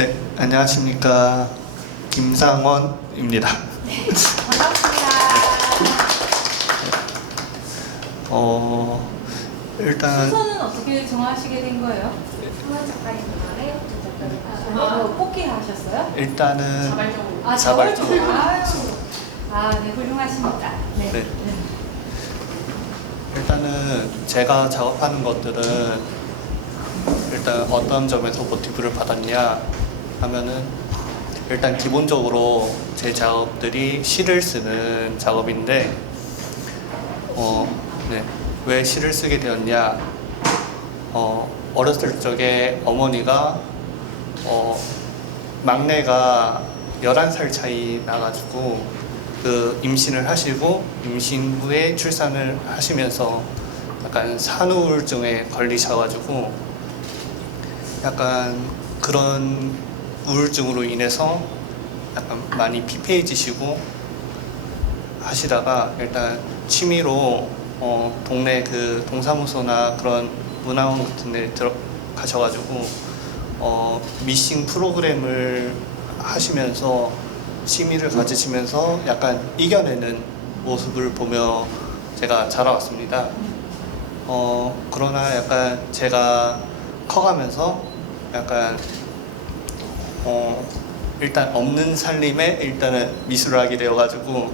네, 안녕하십니까. 김상원입니다. 네, 반갑습니다. 일단 순서는 어떻게 정하시게 된 거예요? 성원 작가님 말에 저 작가님 뽑기 하셨어요? 일단은 자발적으로 자발적으로. 네, 훌륭하십니다. 네. 네. 일단은 제가 작업하는 것들은 일단 어떤 점에서 모티브를 받았냐 하면은 일단 기본적으로 제 작업들이 시를 쓰는 작업인데 네. 왜 시를 쓰게 되었냐? 어렸을 적에 어머니가 막내가 11살 차이 나가지고 그 임신을 하시고 임신 후에 출산을 하시면서 약간 산후우울증에 걸리셔가지고 약간 그런 우울증으로 인해서 약간 많이 피폐해지시고 하시다가 일단 취미로 동네 그 동사무소나 그런 문화원 같은 데 들어가셔가지고 미싱 프로그램을 하시면서 취미를 가지시면서 약간 이겨내는 모습을 보며 제가 자라왔습니다. 그러나 약간 제가 커가면서 약간 일단 없는 살림에 일단은 미술을 하게 되어가지고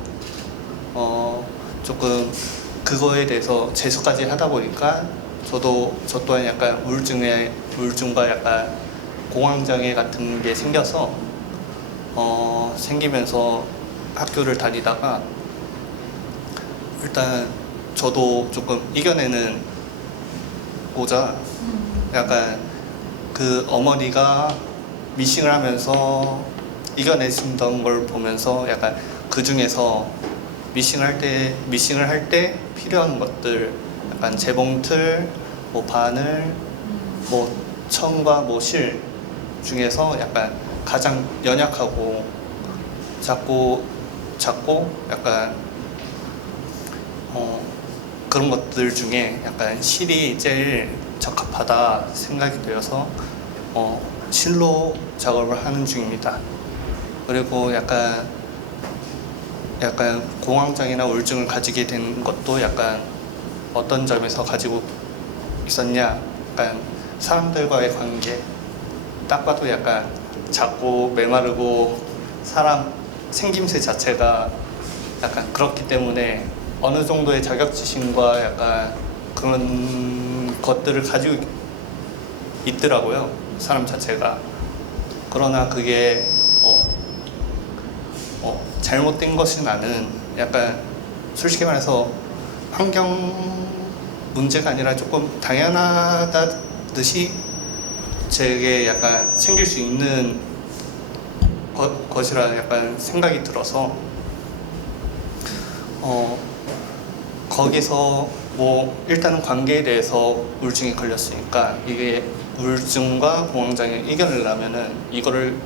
조금 그거에 대해서 재수까지 하다 보니까 저 또한 약간 우울증과 약간 공황장애 같은 게 생겨서 생기면서 학교를 다니다가 일단 저도 조금 이겨내는 고자 약간 그 어머니가 미싱을 하면서 이겨내신던 걸 보면서 약간 그 중에서 미싱을 할 때 필요한 것들 약간 재봉틀, 뭐 바늘, 뭐 천과 뭐 실 중에서 약간 가장 연약하고 작고 약간 그런 것들 중에 약간 실이 제일 적합하다 생각이 되어서 실로 작업을 하는 중입니다. 그리고 약간 공황장애나 우울증을 가지게 된 것도 약간 어떤 점에서 가지고 있었냐, 약간 사람들과의 관계, 딱 봐도 약간 작고 메마르고 사람 생김새 자체가 약간 그렇기 때문에 어느 정도의 자격지심과 약간 그런 것들을 가지고 있더라고요, 사람 자체가. 그러나 그게 잘못된 것은 아닌, 약간 솔직히 말해서 환경 문제가 아니라 조금 당연하다듯이 제게 약간 생길 수 있는 것이라 약간 생각이 들어서 거기서 뭐 일단은 관계에 대해서 우울증이 걸렸으니까 이게 우울증과 공황장애를 이겨내려면은 이거를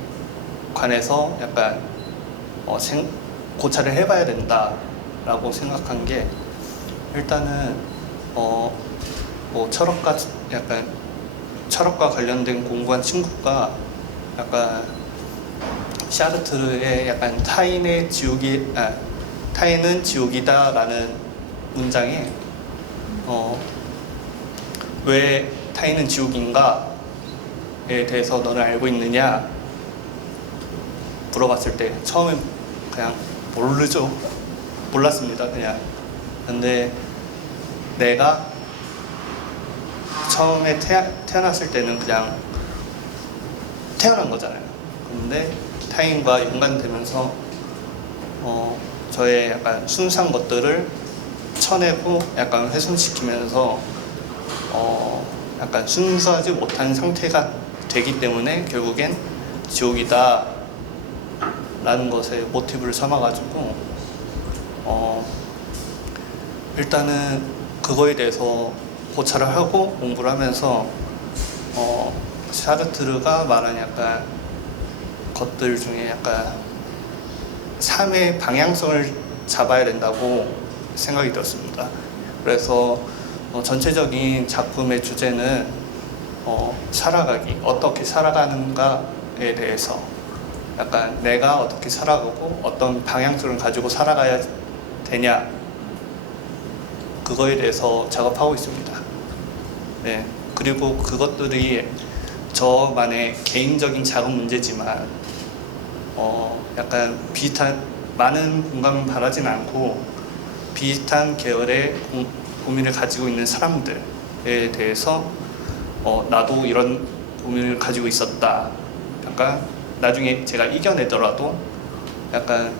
관해서 약간 고찰을 해봐야 된다라고 생각한 게, 일단은 뭐 철학과 관련된 공부한 친구가 약간 샤르트르의 약간 타인은 지옥이다라는 문장에 왜 타인은 지옥인가에 대해서 너는 알고 있느냐 물어봤을 때 처음엔 그냥 몰랐습니다, 그냥. 근데 내가 처음에 태어났을 때는 그냥 태어난 거잖아요. 근데 타인과 연관되면서 저의 약간 순수한 것들을 쳐내고 약간 훼손시키면서 약간 순수하지 못한 상태가 되기 때문에 결국엔 지옥이다 라는 것에 모티브를 삼아가지고 일단은 그거에 대해서 고찰을 하고 공부를 하면서 샤르트르가 말한 약간 것들 중에 약간 삶의 방향성을 잡아야 된다고 생각이 들었습니다. 그래서 전체적인 작품의 주제는 살아가기, 어떻게 살아가는가 거에 대해서 약간 내가 어떻게 살아가고 어떤 방향성을 가지고 살아가야 되냐 그거에 대해서 작업하고 있습니다. 네, 그리고 그것들이 저만의 개인적인 작은 문제지만 약간 비슷한 많은 공감을 바라진 않고 비슷한 계열의 고민을 가지고 있는 사람들에 대해서 나도 이런 고민을 가지고 있었다. 약간 나중에 제가 이겨내더라도 약간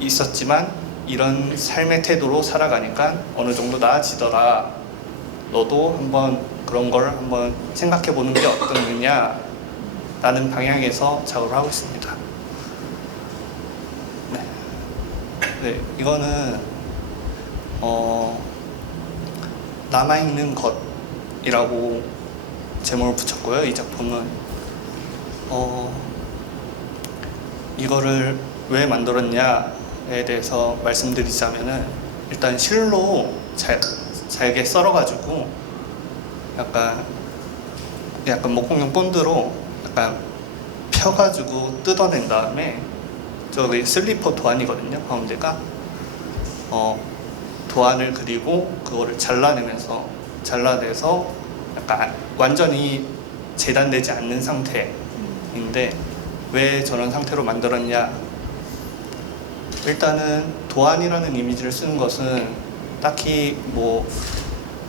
있었지만 이런 삶의 태도로 살아가니까 어느 정도 나아지더라. 너도 한번 그런 걸 한번 생각해 보는 게 어떻느냐 라는 방향에서 작업을 하고 있습니다. 네, 이거는 남아있는 것이라고 제목을 붙였고요. 이 작품은 이거를 왜 만들었냐에 대해서 말씀드리자면은 일단 실로 잘게 썰어가지고 약간 목공용 본드로 약간 펴가지고 뜯어낸 다음에 저기 슬리퍼 도안이거든요. 가운데가 도안을 그리고 그거를 잘라내서 약간 완전히 재단되지 않는 상태인데 왜 저런 상태로 만들었냐? 일단은 도안이라는 이미지를 쓰는 것은 딱히 뭐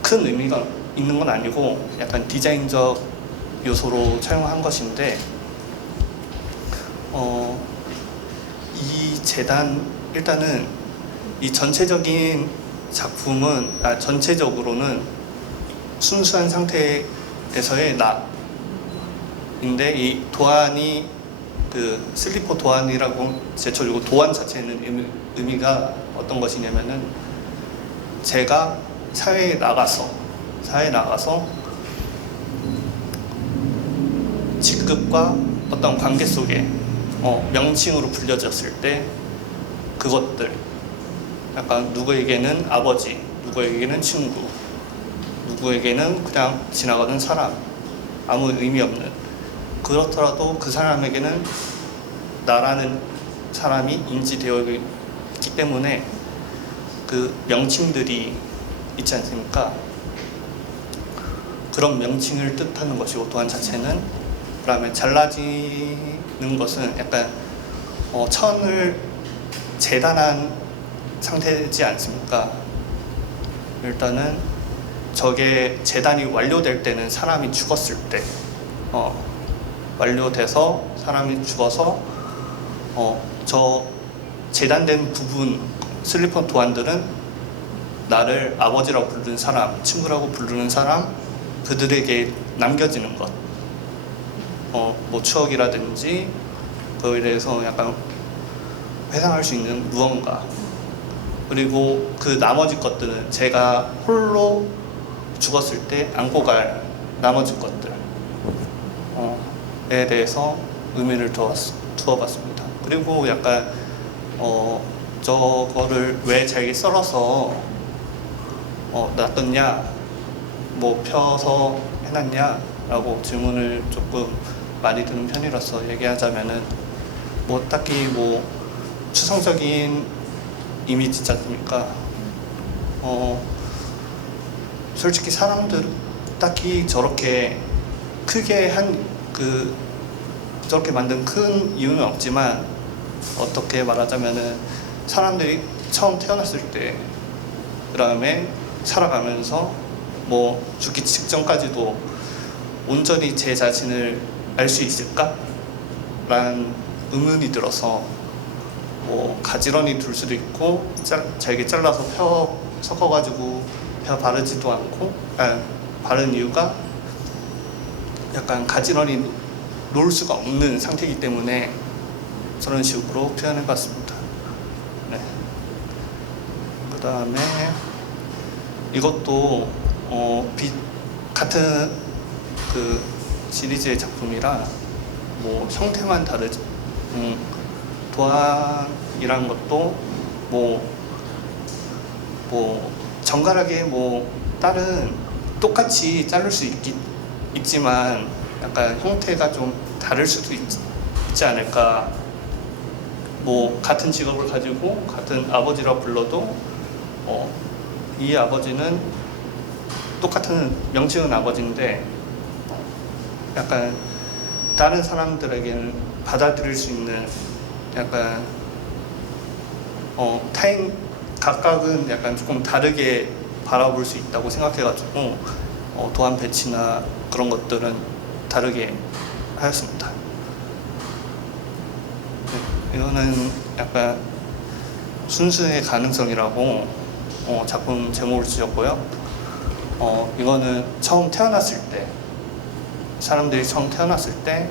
큰 의미가 있는 건 아니고 약간 디자인적 요소로 차용한 것인데 이 재단 일단은 이 전체적인 작품은 전체적으로는 순수한 상태에서의 나인데 이 도안이 그 슬리퍼 도안이라고 제쳐주고 도안 자체는 의미가 어떤 것이냐면은 제가 사회에 나가서 직급과 어떤 관계 속에 명칭으로 불려졌을 때 그것들 약간 누구에게는 아버지, 누구에게는 친구, 누구에게는 그냥 지나가는 사람 아무 의미 없는 그렇더라도 그 사람에게는 나라는 사람이 인지되어 있기 때문에 그 명칭들이 있지 않습니까? 그런 명칭을 뜻하는 것이고 도안 자체는 그다음에 잘라지는 것은 약간 천을 재단한 상태지 않습니까? 일단은 저게 재단이 완료될 때는 사람이 죽었을 때 완료돼서 사람이 죽어서 저 재단된 부분 슬리퍼 도안들은 나를 아버지라고 부르는 사람, 친구라고 부르는 사람 그들에게 남겨지는 것 뭐 추억이라든지 그거에 대해서 약간 회상할 수 있는 무언가 그리고 그 나머지 것들은 제가 홀로 죽었을 때 안고 갈 나머지 것들에 대해서 의미를 두어봤습니다. 그리고 약간 저거를 왜 잘게 썰어서 놔뒀냐 뭐 펴서 해놨냐 라고 질문을 조금 많이 드는 편이라서 얘기하자면은 뭐 딱히 뭐 추상적인 이미지지 않습니까? 솔직히 사람들 딱히 저렇게 크게 저렇게 만든 큰 이유는 없지만 어떻게 말하자면은 사람들이 처음 태어났을 때 그다음에 살아가면서 뭐 죽기 직전까지도 온전히 제 자신을 알 수 있을까? 라는 의문이 들어서 뭐 가지런히 둘 수도 있고 잘게 잘라서 섞어가지고 바르지도 않고 바른 이유가 약간 가지런히 놓을 수가 없는 상태이기 때문에 저런 식으로 표현해봤습니다. 네. 그 다음에 이것도 같은 그 시리즈의 작품이라 뭐 형태만 다르지 도안이라는 것도 뭐 정갈하게 뭐 다른 똑같이 자를 수 있지만 약간 형태가 좀 다를 수도 있지 않을까. 뭐 같은 직업을 가지고 같은 아버지라 불러도 이 아버지는 똑같은 명칭은 아버지인데 약간 다른 사람들에게는 받아들일 수 있는 약간 타인 각각은 약간 조금 다르게 바라볼 수 있다고 생각해가지고 도안 배치나 그런 것들은 다르게 하였습니다. 네, 이거는 약간 순수의 가능성이라고 작품 제목을 지었고요. 이거는 처음 태어났을 때 사람들이 처음 태어났을 때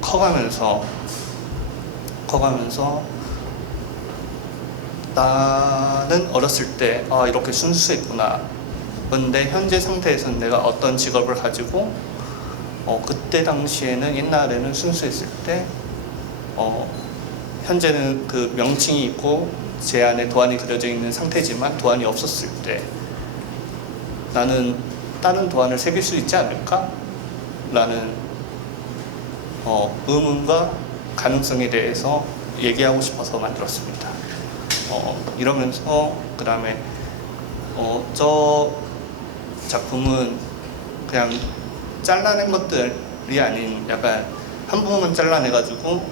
커가면서 나는 어렸을 때 이렇게 순수했구나. 그런데 현재 상태에서는 내가 어떤 직업을 가지고 그때 당시에는 옛날에는 순수했을 때 현재는 그 명칭이 있고 제 안에 도안이 그려져 있는 상태지만 도안이 없었을 때 나는 다른 도안을 새길 수 있지 않을까? 라는 의문과 가능성에 대해서 얘기하고 싶어서 만들었습니다. 이러면서 그 다음에 저 작품은 그냥 잘라낸 것들이 아닌 약간 한 부분만 잘라내가지고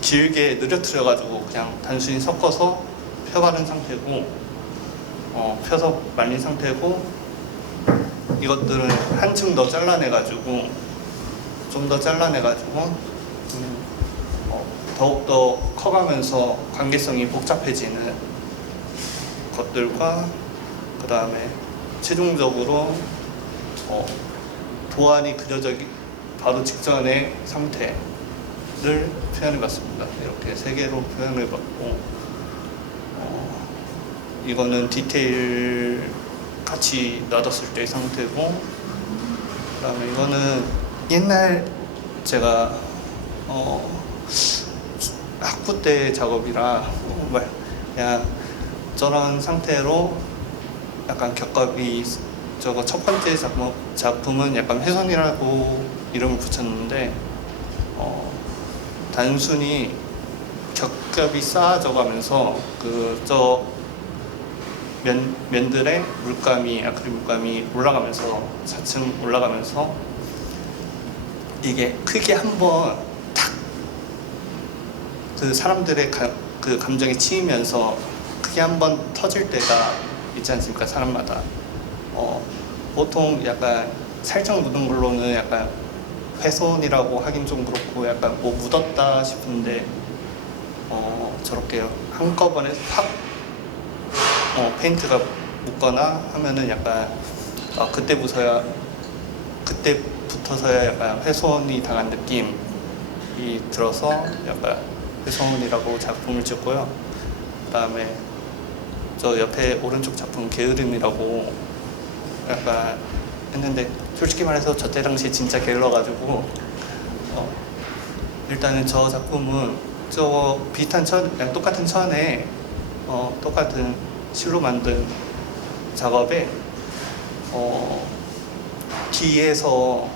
길게 느려뜨려가지고 그냥 단순히 섞어서 펴바른 상태고 펴서 말린 상태고 이것들은 한층 더 잘라내가지고 좀 더 잘라내가지고 더욱더 커가면서 관계성이 복잡해지는 것들과 그 다음에 최종적으로 도안이 그려져 바로 직전의 상태를 표현해봤습니다. 이렇게 세 개로 표현해봤고 이거는 디테일 같이 놔뒀을 때의 상태고 그 다음에 이거는 옛날 제가 학부 때 작업이라 그냥 저런 상태로 약간 겹겹이 저거 첫 번째 작품은 약간 훼손이라고 이름을 붙였는데 단순히 겹겹이 쌓아져 가면서 저 면들의 물감이 아크릴 물감이 올라가면서 차츰 올라가면서 이게 크게 한번 탁 그 사람들의 그 감정에 치이면서 크게 한번 터질 때가 있지 않습니까? 사람마다 보통 약간 살짝 묻은 걸로는 약간 훼손이라고 하긴 좀 그렇고 약간 뭐 묻었다 싶은데 저렇게 한꺼번에 확 페인트가 묻거나 하면은 약간 그때부터서야 약간 훼손이 당한 느낌이 들어서 약간 훼손이라고 작품을 찍고요. 그 다음에 저 옆에 오른쪽 작품 게으름이라고 약간 했는데 솔직히 말해서 저때 당시에 진짜 게을러가지고 일단은 저 작품은 저 비슷한 똑같은 천에 똑같은 실로 만든 작업에 뒤에서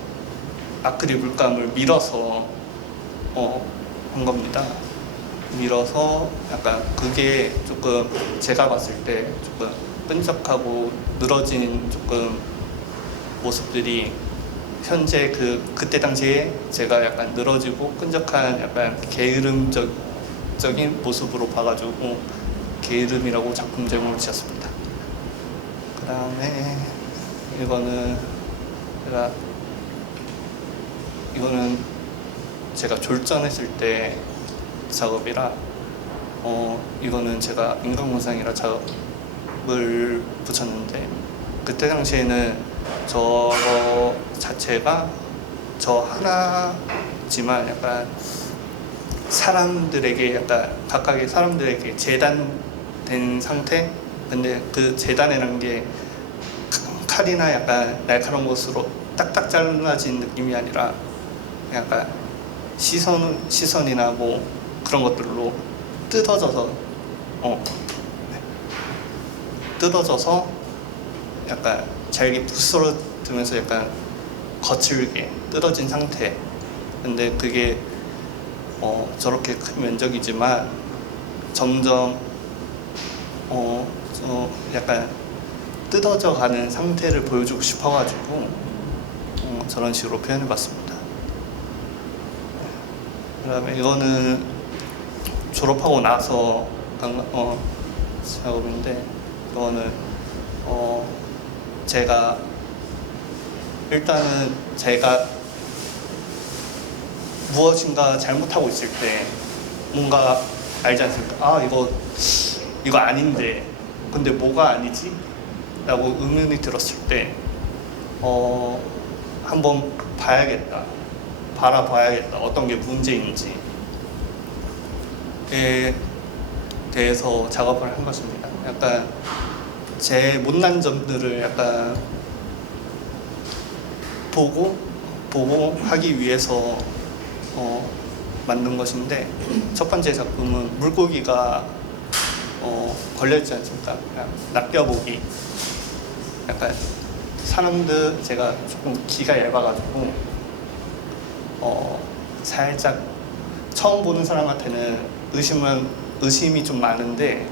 아크릴 물감을 밀어서 한 겁니다. 밀어서 약간 그게 조금 제가 봤을 때 조금 끈적하고 늘어진 조금 모습들이 현재 그때 당시에 제가 약간 늘어지고 끈적한 약간 게으름적인 모습으로 봐가지고 게으름이라고 작품 제목을 지었습니다. 그 다음에 이거는 제가 졸전했을 때 작업이라 이거는 제가 인간공상이라 작업을 붙였는데 그때 당시에는 저 자체가 저 하나지만 약간 사람들에게 약간 각각의 사람들에게 재단된 상태. 근데 그 재단이라는 게 칼이나 약간 날카로운 것으로 딱딱 잘라진 느낌이 아니라 약간 시선이나 뭐 그런 것들로 뜯어져서 뜯어져서 약간 잘게 부스러지면서 약간 거칠게 뜯어진 상태. 근데 그게 저렇게 큰 면적이지만 점점 약간 뜯어져 가는 상태를 보여주고 싶어가지고 저런 식으로 표현해봤습니다. 그다음에 이거는 졸업하고 나서 작업인데, 이거는 제가 일단은 제가 무엇인가 잘못하고 있을 때 뭔가 알지 않습니까? 아, 이거 아닌데 근데 뭐가 아니지? 라고 의문이 들었을 때 한번 바라봐야겠다. 어떤 게 문제인지에 대해서 작업을 한 것입니다. 약간 제 못난 점들을 약간 보고 하기 위해서 만든 것인데, 첫 번째 작품은 물고기가 걸려있지 않습니까? 그냥 낚여보기. 약간 사람들, 제가 조금 귀가 얇아가지고 살짝 처음 보는 사람한테는 의심이 좀 많은데,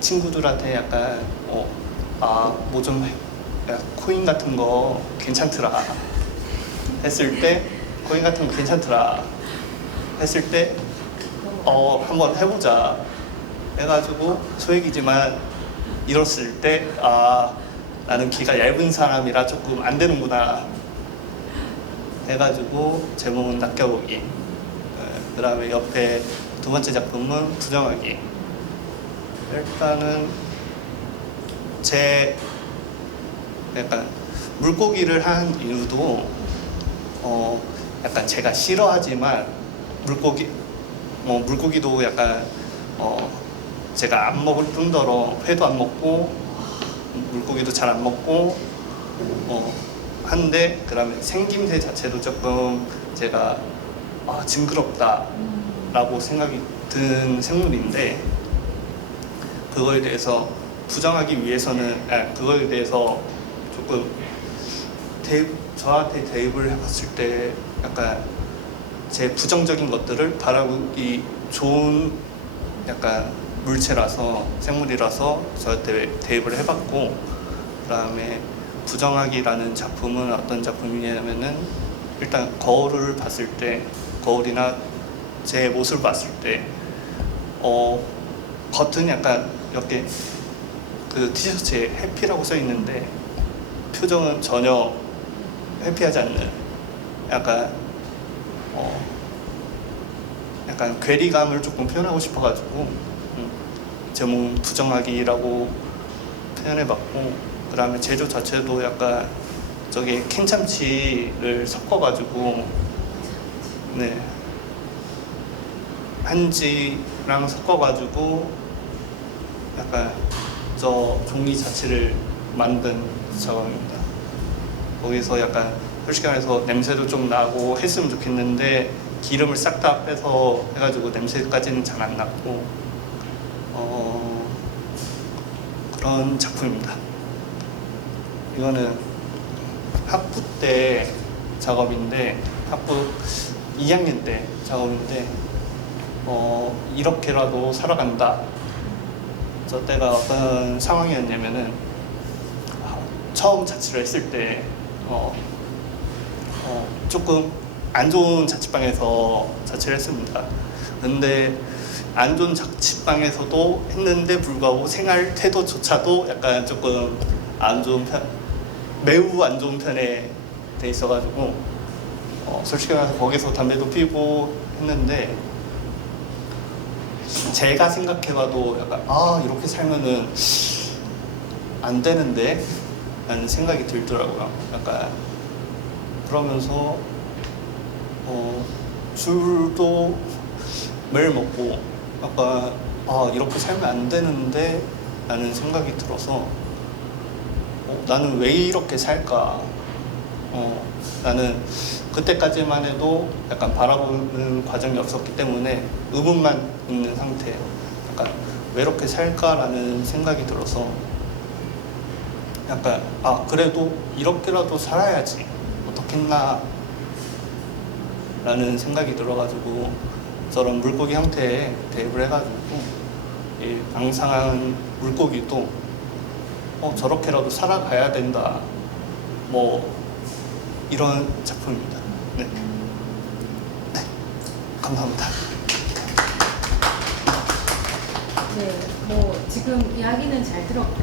친구들한테 약간 뭐 좀 코인 같은 거 괜찮더라 했을 때, 코인 같은 거 괜찮더라 했을 때 한번 해보자 해가지고, 소액이지만 이뤘을 때 나는 귀가 얇은 사람이라 조금 안 되는구나 해가지고 제목은 낚여보기. 그 다음에 옆에 두 번째 작품은 부정하기. 일단은 제 약간 물고기를 한 이유도 약간 제가 싫어하지만 물고기도 약간 제가 안 먹을 뿐더러 회도 안 먹고 물고기도 잘 안 먹고 한데, 그다음에 생김새 자체도 조금 제가 징그럽다 라고 생각이 든 생물인데, 그거에 대해서 부정하기 위해서는 그거에 대해서 조금 저한테 대입을 해봤을 때 약간 제 부정적인 것들을 바라보기 좋은 약간 물체라서, 생물이라서 저한테 대입을 해봤고, 그 다음에 부정하기라는 작품은 어떤 작품이냐면은, 일단 거울을 봤을 때, 거울이나 제 모습을 봤을 때 겉은 약간 이렇게 그 티셔츠에 해피라고 써 있는데 표정은 전혀 해피하지 않는 약간 괴리감을 조금 표현하고 싶어가지고 제목은 부정하기라고 표현해봤고, 그 다음에 제조 자체도 약간 저게 캔참치를 섞어가지고 한지랑 섞어가지고 약간 저 종이 자체를 만든 작업입니다. 거기서 약간 솔직히 말해서 냄새도 좀 나고 했으면 좋겠는데, 기름을 싹 다 빼서 해가지고 냄새까지는 잘 안 났고 그런 작품입니다. 이거는 학부 때 작업인데, 학부 2학년 때 작업인데 이렇게라도 살아간다. 저 때가 어떤 상황이었냐면은, 처음 자취를 했을 때 조금 안 좋은 자취방에서 자취를 했습니다. 근데 안 좋은 자취방에서도 했는데 불구하고 생활 태도조차도 약간 조금 안 좋은 매우 안 좋은 편에 돼 있어가지고 솔직히 말해서 거기서 담배도 피고 했는데, 제가 생각해봐도 약간 이렇게 살면은 안 되는데 라는 생각이 들더라고요. 약간 그러면서 술도 매일 먹고 약간 이렇게 살면 안 되는데 라는 생각이 들어서 나는 왜 이렇게 살까? 나는 그때까지만 해도 약간 바라보는 과정이 없었기 때문에 의문만 있는 상태. 약간 왜 이렇게 살까라는 생각이 들어서 약간 그래도 이렇게라도 살아야지 어떻겠나 라는 생각이 들어가지고 저런 물고기 형태의 대입을 해가지고 이 앙상한 물고기도 저렇게라도 살아가야 된다, 뭐 이런 작품입니다. 네, 네. 감사합니다. 네, 뭐 지금 이야기는 잘 들었고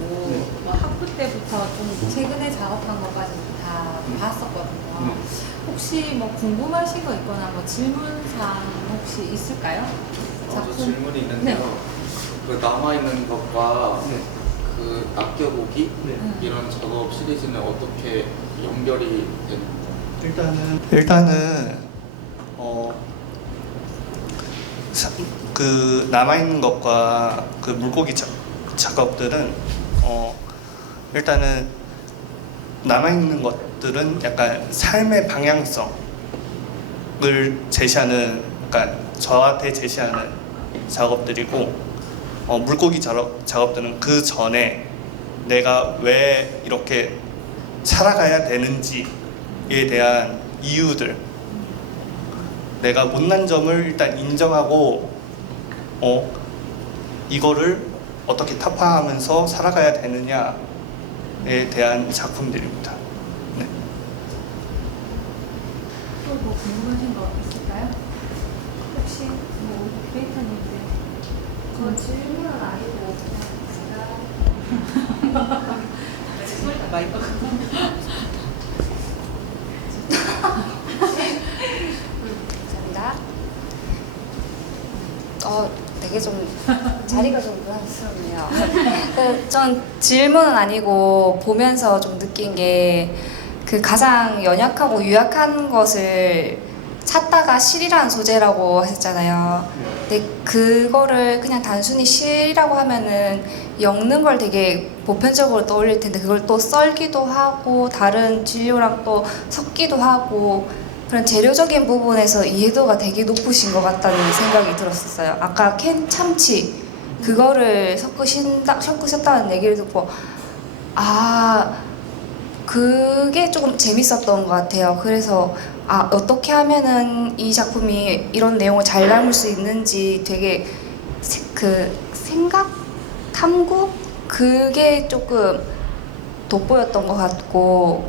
뭐 학부 때부터 좀 최근에 작업한 것까지 다 봤었거든요. 혹시 뭐 궁금하신 거 있거나 뭐 질문사항 혹시 있을까요? 저 질문이 있는데요. 네. 그 남아있는 것과 네. 그 아껴보기 네. 이런 작업 시리즈는 어떻게 연결이 되는 거예요? 일단은 그 남아있는 것과 그 물고기 작업들은 일단은 남아있는 것들은 약간 삶의 방향성을 제시하는, 약간 저한테 제시하는 작업들이고, 물고기 작업들은 그 전에 내가 왜 이렇게 살아가야 되는지에 대한 이유들, 내가 못난 점을 일단 인정하고 이거를 어떻게 타파하면서 살아가야 되느냐에 대한 작품들입니다. 네. 또 뭐 궁금하신 거 있을까요? 혹시 뭐 크리에이터님들 저 질문은 아니고 그냥 마이크 감사합니다. 되게 좀 자리가 좀 불안스럽네요. 전 질문은 아니고 보면서 좀 느낀 게 그 가장 연약하고 유약한 것을 찾다가 실이라는 소재라고 하셨잖아요. 근데 그거를 그냥 단순히 실이라고 하면은 엮는 걸 되게 보편적으로 떠올릴 텐데 그걸 또 썰기도 하고 다른 진료랑 또 섞기도 하고 그런 재료적인 부분에서 이해도가 되게 높으신 것 같다는 생각이 들었었어요. 아까 캔 참치 그거를 섞으셨다는 얘기를 듣고 그게 조금 재밌었던 것 같아요. 그래서 어떻게 하면은 이 작품이 이런 내용을 잘 담을 수 있는지 되게 생각? 탐구? 그게 조금 돋보였던 것 같고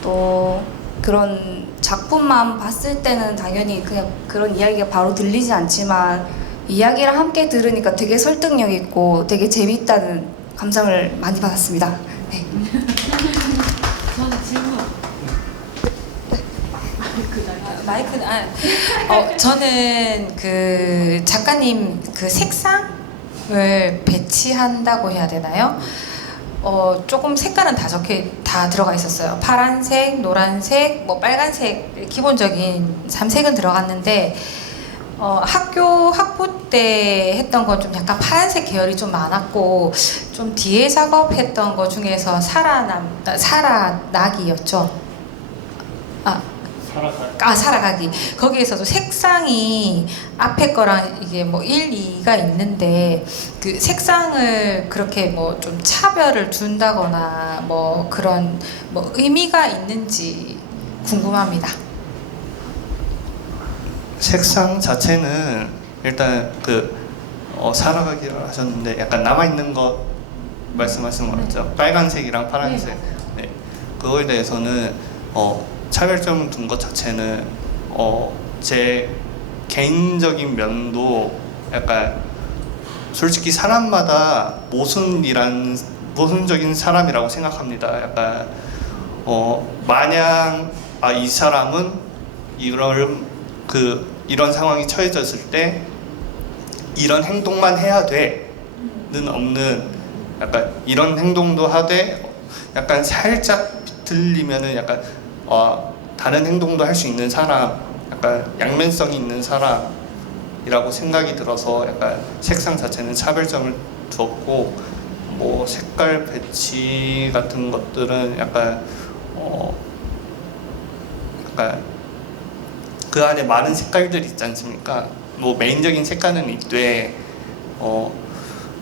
또 그런 작품만 봤을 때는 당연히 그냥 그런 이야기가 바로 들리지 않지만 이야기를 함께 들으니까 되게 설득력 있고 되게 재밌다는 감상을 많이 받았습니다. 네. 저는 질문 저는 그 작가님 그 색상을 배치한다고 해야 되나요? 조금 색깔은 다 들어가 있었어요. 파란색, 노란색, 뭐 빨간색 기본적인 3색은 들어갔는데 학부 때 했던 건 좀 약간 파란색 계열이 좀 많았고 좀 뒤에 작업했던 것 중에서 살아나기였죠. 살아가기. 거기에서도 색상이 앞에 거랑 이게 뭐 1, 2가 있는데 그 색상을 그렇게 뭐 좀 차별을 둔다거나 뭐 그런 뭐 의미가 있는지 궁금합니다. 색상 자체는 일단 살아가기를 하셨는데 약간 남아있는 것 말씀하시는 거 맞죠? 빨간색이랑 파란색. 네. 그거에 대해서는 차별점을 둔 것 자체는 제 개인적인 면도 약간 솔직히 사람마다 모순적인 사람이라고 생각합니다. 약간 마냥 이 사람은 이런 상황이 처해졌을 때 이런 행동만 해야 돼는 없는, 약간 이런 행동도 하되 약간 살짝 비틀리면은 약간 다른 행동도 할 수 있는 사람, 약간 양면성이 있는 사람이라고 생각이 들어서 약간 색상 자체는 차별점을 두었고, 뭐 색깔 배치 같은 것들은 약간 그 안에 많은 색깔들이 있지 않습니까? 뭐 메인적인 색깔은 있되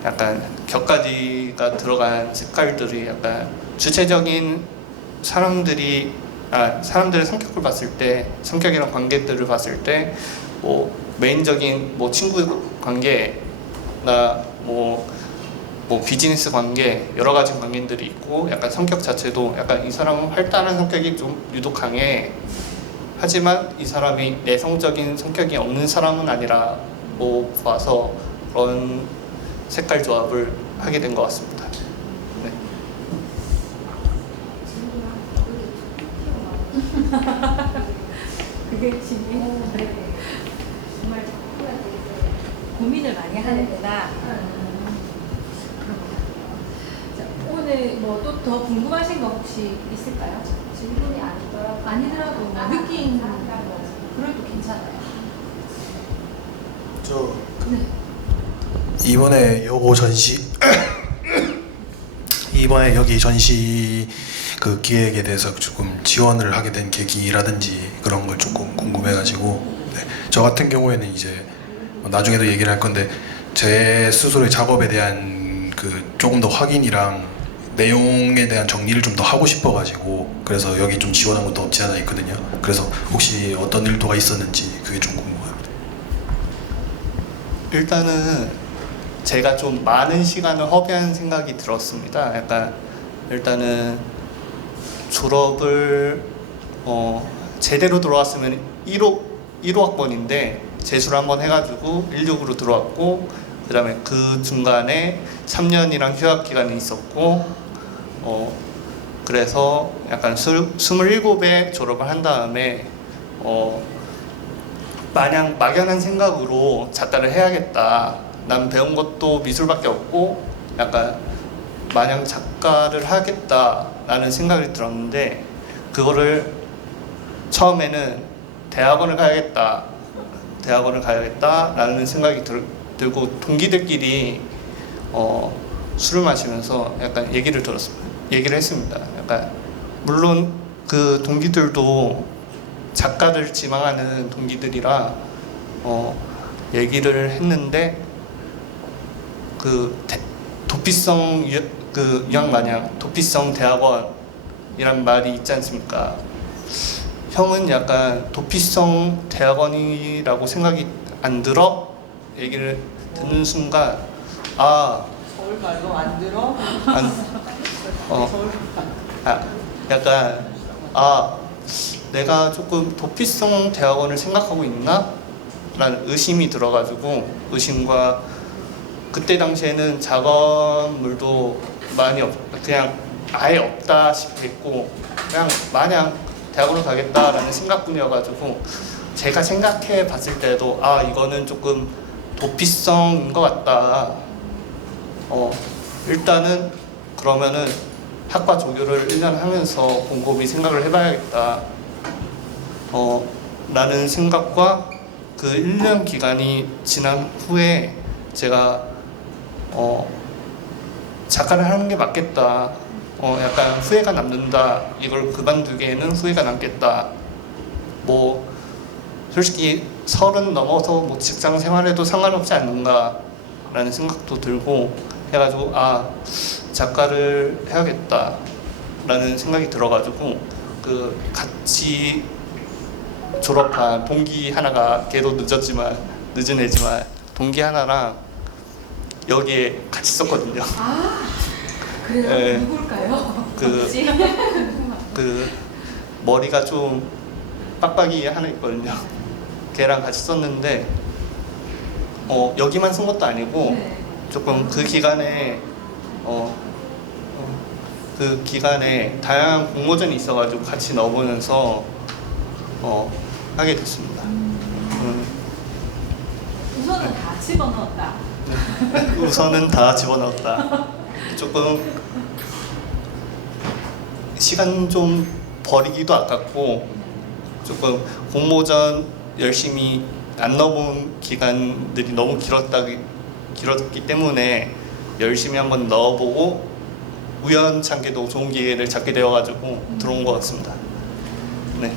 약간 격가지가 들어간 색깔들이 약간 주체적인 사람들의 성격을 봤을 때, 성격이랑 관계들을 봤을 때 뭐 메인적인 뭐 친구 관계나 뭐 비즈니스 관계 여러 가지 관계들이 있고 약간 성격 자체도 약간 이 사람은 활달한 성격이 좀 유독 강해. 하지만 이 사람이 내성적인 성격이 없는 사람은 아니라고 봐서 그런 색깔 조합을 하게 된 것 같습니다. 네. 그게 진짜 정말 고민을 많이 하는구나. 자, 오늘 뭐 또 더 궁금하신 거 혹시 있을까요? 질문이 아니더라도 뭐 느낀 거 그래도 괜찮아요. 저 네. 이번에 요거 전시 이번에 여기 전시 그 기획에 대해서 조금 지원을 하게 된 계기라든지 그런 걸 조금 궁금해가지고 네. 저 같은 경우에는 이제 뭐 나중에도 얘기를 할 건데 제 스스로의 작업에 대한 그 조금 더 확인이랑 내용에 대한 정리를 좀 더 하고 싶어가지고 그래서 여기 좀 지원한 것도 없지 않아 있거든요. 그래서 혹시 어떤 의도가 있었는지 그게 좀 궁금합니다. 일단은 제가 좀 많은 시간을 허비한 생각이 들었습니다. 약간 일단은 졸업을 제대로 들어왔으면 1호 학번인데 재수를 한번 해가지고 16으로 들어왔고 그 다음에 그 중간에 3년이랑 휴학 기간이 있었고 그래서 약간 27에 졸업을 한 다음에 마냥 막연한 생각으로 작가를 해야겠다. 난 배운 것도 미술밖에 없고 약간 마냥 작가를 하겠다라는 생각이 들었는데 그거를 처음에는 대학원을 가야겠다라는 생각이 들고 동기들끼리 술을 마시면서 약간 얘기를 했습니다. 약간 물론 그 동기들도 작가를 지망하는 동기들이라 얘기를 했는데 그 도피성 유학 마냥 도피성 대학원이란 말이 있지 않습니까? 형은 약간 도피성 대학원이라고 생각이 안 들어? 얘기를 듣는 순간 서울 말로 안 들어? 약간 내가 조금 도피성 대학원을 생각하고 있나? 라는 의심이 들어가지고 의심과 그때 당시에는 작업물도 많이 그냥 아예 없다시피 했고 그냥 마냥 대학원을 가겠다라는 생각뿐이어가지고 제가 생각해 봤을 때도 이거는 조금 도피성인 것 같다. 일단은 그러면은 학과 조교를 1년 하면서 곰곰이 생각을 해봐야겠다. 라는 생각과 그 1년 기간이 지난 후에 제가 작가를 하는 게 맞겠다. 약간 후회가 남는다. 이걸 그만두기에는 후회가 남겠다. 뭐 솔직히 30 넘어서 뭐 직장 생활해도 상관없지 않는가라는 생각도 들고 해가지고 작가를 해야겠다라는 생각이 들어가지고 그 같이 졸업한 동기 하나가 걔도 늦은 애지만 동기 하나랑 여기에 같이 썼거든요. 그래요? 네. 누굴까요? 그 머리가 좀 빡빡이 하나 있거든요. 걔랑 같이 썼는데 여기만 쓴 것도 아니고 네. 조금 그 기간에 다양한 공모전이 있어가지고 같이 넣어보면서 하게 됐습니다. 우선은 다 집어넣었다. 우선은 다 집어넣었다. 조금 시간 좀 버리기도 아깝고 조금 공모전 열심히 안 넣어본 기간들이 너무 길었기 때문에 열심히 한번 넣어보고 우연찮게도 좋은 기회를 잡게 되어가지고 들어온 것 같습니다. 네.